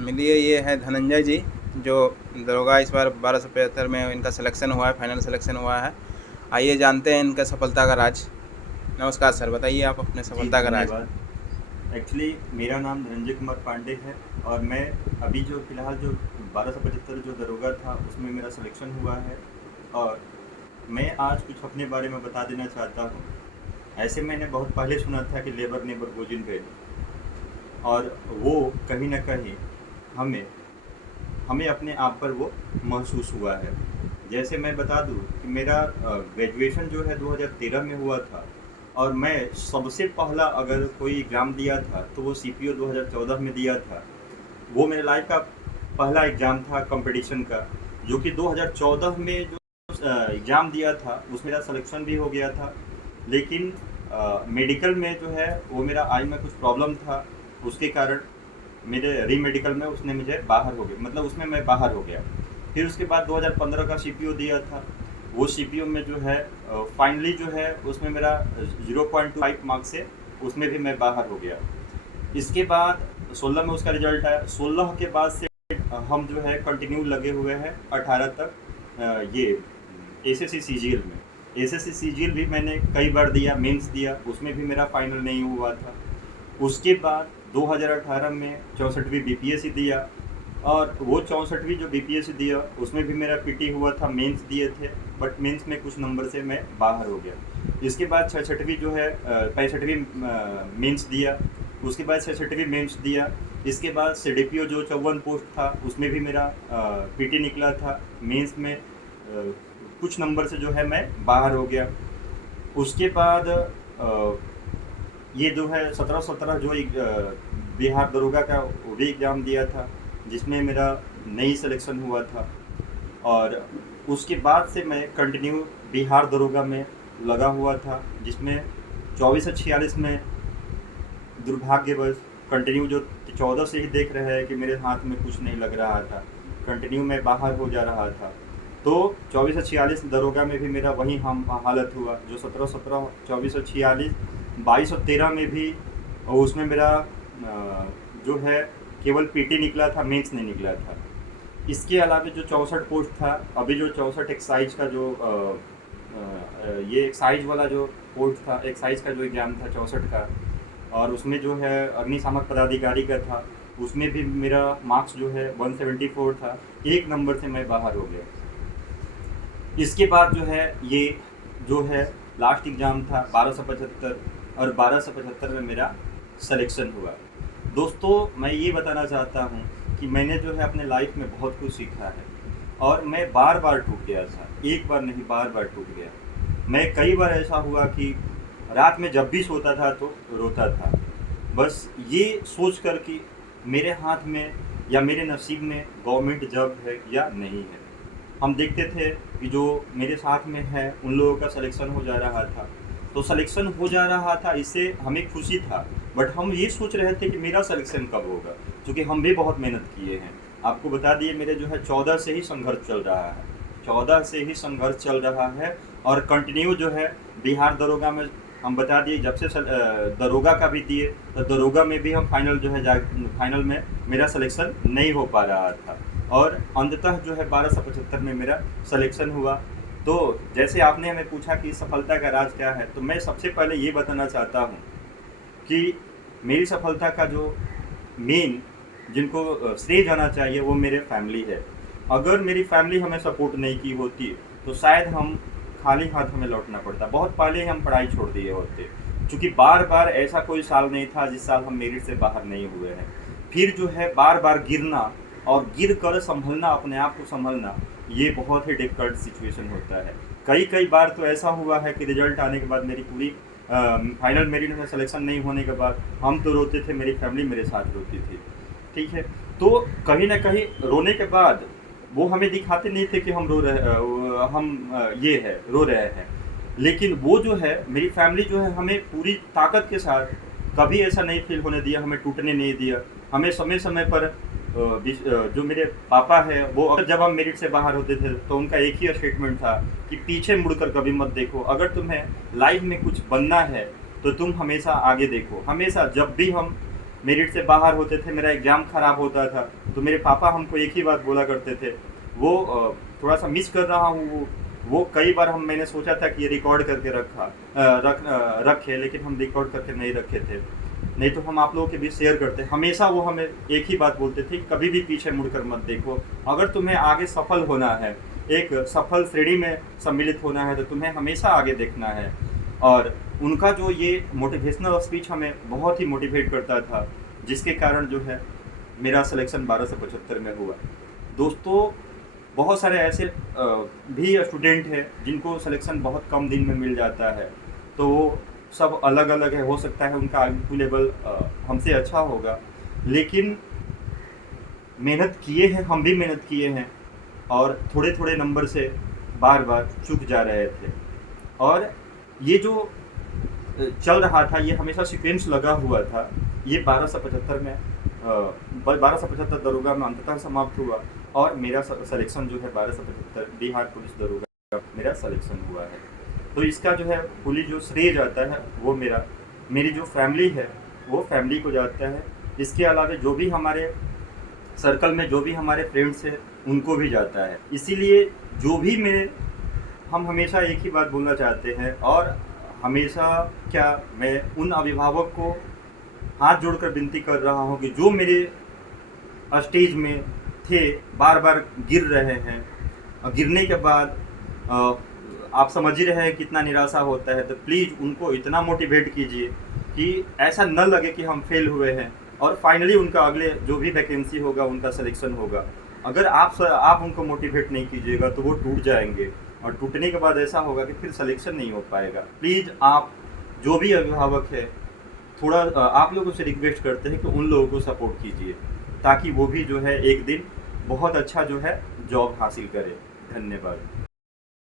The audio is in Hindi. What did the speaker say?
मिलिए, ये है धनंजय जी, जो दरोगा इस बार 1275 में इनका सिलेक्शन हुआ है, फाइनल सिलेक्शन हुआ है। आइए जानते हैं इनका सफलता का राज। नमस्कार सर, बताइए आप अपने जी, सफलता का राज। धन्यवाद। एक्चुअली मेरा नाम धनंजय कुमार पांडे है और मैं अभी जो फ़िलहाल जो 1275 जो दरोगा था उसमें मेरा सिलेक्शन हुआ है। और मैं आज कुछ अपने बारे में बता देना चाहता हूँ। ऐसे मैंने बहुत पहले सुना था कि labour neighbour goes in well, और वो कहीं न कहीं हमें हमें अपने आप पर वो महसूस हुआ है। जैसे मैं बता दूँ कि मेरा ग्रेजुएशन जो है 2013 में हुआ था, और मैं सबसे पहला अगर कोई एग्ज़ाम दिया था तो वो सीपीओ 2014 में दिया था। वो मेरे लाइफ का पहला एग्ज़ाम था कंपटीशन का, जो कि 2014 में जो एग्ज़ाम दिया था उसमें मेरा सिलेक्शन भी हो गया था। लेकिन मेडिकल में जो है वो मेरा आई में कुछ प्रॉब्लम था, उसके कारण मेरे री मेडिकल में उसने मुझे बाहर हो गया, मतलब उसमें मैं बाहर हो गया। फिर उसके बाद 2015 का सीपीओ दिया था। वो सीपीओ में जो है फाइनली जो है उसमें मेरा 0.5 मार्क्स से उसमें भी मैं बाहर हो गया। इसके बाद 16 में उसका रिजल्ट आया। 16 के बाद से हम जो है कंटिन्यू लगे हुए हैं 18 तक ये एसएससी सीजीएल में। एसएससी सीजीएल भी मैंने कई बार दिया, मेंस दिया, उसमें भी मेरा फाइनल नहीं हुआ था। उसके बाद 2018 में 64वीं बीपीएससी दिया, और वो 64वीं जो बीपीएससी दिया उसमें भी मेरा पीटी हुआ था, मेंस दिए थे, बट मेंस में कुछ नंबर से मैं बाहर हो गया। इसके बाद 66वीं जो है 65वीं मेंस दिया। उसके बाद 66वीं मेंस दिया। इसके बाद सीडीपीओ जो 54 पोस्ट था उसमें भी मेरा पीटी निकला था, मेंस में कुछ नंबर से जो है मैं बाहर हो गया। उसके बाद ये जो है 17 जो बिहार दरोगा का वो भी एग्ज़ाम दिया था, जिसमें मेरा नई सिलेक्शन हुआ था। और उसके बाद से मैं कंटिन्यू बिहार दरोगा में लगा हुआ था, जिसमें 24 से 46 में दुर्भाग्यवश कंटिन्यू जो 14 से ही देख रहे हैं कि मेरे हाथ में कुछ नहीं लग रहा था, कंटिन्यू मैं बाहर हो जा रहा था। तो 24 से 46 दरोगा में भी मेरा वही हम हालत हुआ, जो 17 24 से 46, 22 और 13 में भी उसमें मेरा जो है केवल पीटी निकला था, मेंस नहीं निकला था। इसके अलावा जो 64 पोस्ट था, अभी जो 64 एक्साइज का जो ये एक्साइज वाला जो पोस्ट था, एक्साइज का जो एग्ज़ाम था 64 का, और उसमें जो है अग्निशामक पदाधिकारी का था, उसमें भी मेरा मार्क्स जो है 174 था, एक नंबर से मैं बाहर हो गया। इसके बाद जो है ये जो है लास्ट एग्ज़ाम था 1275, और 1275 में मेरा सिलेक्शन हुआ। दोस्तों, मैं ये बताना चाहता हूँ कि मैंने जो है अपने लाइफ में बहुत कुछ सीखा है, और मैं बार बार टूट गया था, एक बार नहीं बार बार टूट गया। मैं कई बार ऐसा हुआ कि रात में जब भी सोता था तो रोता था, बस ये सोच कर कि मेरे हाथ में या मेरे नसीब में गवर्नमेंट जॉब है या नहीं है। हम देखते थे कि जो मेरे साथ में है उन लोगों का सिलेक्शन हो जा रहा था, तो सिलेक्शन हो जा रहा था, इससे हमें खुशी था, बट हम ये सोच रहे थे कि मेरा सिलेक्शन कब होगा, क्योंकि हम भी बहुत मेहनत किए हैं। आपको बता दिए, मेरे जो है 14 से ही संघर्ष चल रहा है, 14 से ही संघर्ष चल रहा है। और कंटिन्यू जो है बिहार दरोगा में हम बता दिए, जब से दरोगा का भी दिए तो दरोगा में भी हम फाइनल जो है फाइनल में मेरा सिलेक्शन नहीं हो पा रहा था, और अंततः जो है 1275 में मेरा सिलेक्शन हुआ। तो जैसे आपने हमें पूछा कि सफलता का राज क्या है, तो मैं सबसे पहले ये बताना चाहता हूँ कि मेरी सफलता का जो मेन जिनको श्रेय जाना चाहिए वो मेरे फैमिली है। अगर मेरी फैमिली हमें सपोर्ट नहीं की होती तो शायद हम खाली हाथ हमें लौटना पड़ता, बहुत पहले ही हम पढ़ाई छोड़ दिए होते, क्योंकि बार बार ऐसा कोई साल नहीं था जिस साल हम मेरिट से बाहर नहीं हुए हैं। फिर जो है बार बार गिरना, और गिर कर संभलना, अपने आप को संभलना, ये बहुत ही डिफ़िकल्ट सिचुएशन होता है। कई कई बार तो ऐसा हुआ है कि रिजल्ट आने के बाद मेरी पूरी फाइनल मेरिट में सिलेक्शन नहीं होने के बाद हम तो रोते थे, मेरी फैमिली मेरे साथ रोती थी, ठीक है। तो कहीं ना कहीं रोने के बाद वो हमें दिखाते नहीं थे कि हम रो रहे ये है रो रहे हैं, लेकिन वो जो है मेरी फैमिली जो है हमें पूरी ताकत के साथ कभी ऐसा नहीं फील होने दिया, हमें टूटने नहीं दिया। हमें समय समय पर जो मेरे पापा है वो, अगर जब हम मेरिट से बाहर होते थे तो उनका एक ही स्टेटमेंट था कि पीछे मुड़कर कभी मत देखो, अगर तुम्हें लाइफ में कुछ बनना है तो तुम हमेशा आगे देखो। हमेशा जब भी हम मेरिट से बाहर होते थे, मेरा एग्ज़ाम ख़राब होता था, तो मेरे पापा हमको एक ही बात बोला करते थे, वो थोड़ा सा मिस कर रहा हूँ, वो कई बार मैंने सोचा था कि ये रिकॉर्ड करके रखे, लेकिन हम रिकॉर्ड करके नहीं रखे थे, नहीं तो हम आप लोगों के बीच शेयर करते। हमेशा वो हमें एक ही बात बोलते थे, कभी भी पीछे मुड़कर मत देखो, अगर तुम्हें आगे सफल होना है, एक सफल श्रेणी में सम्मिलित होना है, तो तुम्हें हमेशा आगे देखना है। और उनका जो ये मोटिवेशनल स्पीच हमें बहुत ही मोटिवेट करता था, जिसके कारण जो है मेरा सिलेक्शन 1275 में हुआ। दोस्तों, बहुत सारे ऐसे भी स्टूडेंट हैं जिनको सिलेक्शन बहुत कम दिन में मिल जाता है, तो वो सब अलग अलग है, हो सकता है उनका IQ लेवल हमसे अच्छा होगा, लेकिन मेहनत किए हैं, हम भी मेहनत किए हैं, और थोड़े थोड़े नंबर से बार बार चूक जा रहे थे। और ये जो चल रहा था, ये हमेशा सीक्वेंस लगा हुआ था। ये 1275 में 1275 दरोगा में अंततः समाप्त हुआ, और मेरा सिलेक्शन जो है 1275 बिहार पुलिस दरोगा का मेरा सिलेक्शन हुआ है। तो इसका जो है पूरी जो श्रेय जाता है वो मेरी जो फैमिली है वो फैमिली को जाता है। इसके अलावा जो भी हमारे सर्कल में जो भी हमारे फ्रेंड्स हैं उनको भी जाता है। इसीलिए जो भी हम हमेशा एक ही बात बोलना चाहते हैं, और हमेशा मैं उन अभिभावक को हाथ जोड़कर विनती कर रहा हूँ कि जो मेरे स्टेज में थे, बार बार गिर रहे हैं, और गिरने के बाद आप समझ ही रहे हैं कितना निराशा होता है, तो प्लीज़ उनको इतना मोटिवेट कीजिए कि ऐसा न लगे कि हम फेल हुए हैं, और फाइनली उनका अगले जो भी वैकेंसी होगा उनका सिलेक्शन होगा। अगर आप उनको मोटिवेट नहीं कीजिएगा तो वो टूट जाएंगे, और टूटने के बाद ऐसा होगा कि फिर सिलेक्शन नहीं हो पाएगा। प्लीज़ आप जो भी अभिभावक है, थोड़ा आप लोगों से रिक्वेस्ट करते हैं कि उन लोगों को सपोर्ट कीजिए, ताकि वो भी जो है एक दिन बहुत अच्छा जो है जॉब हासिल करे। धन्यवाद।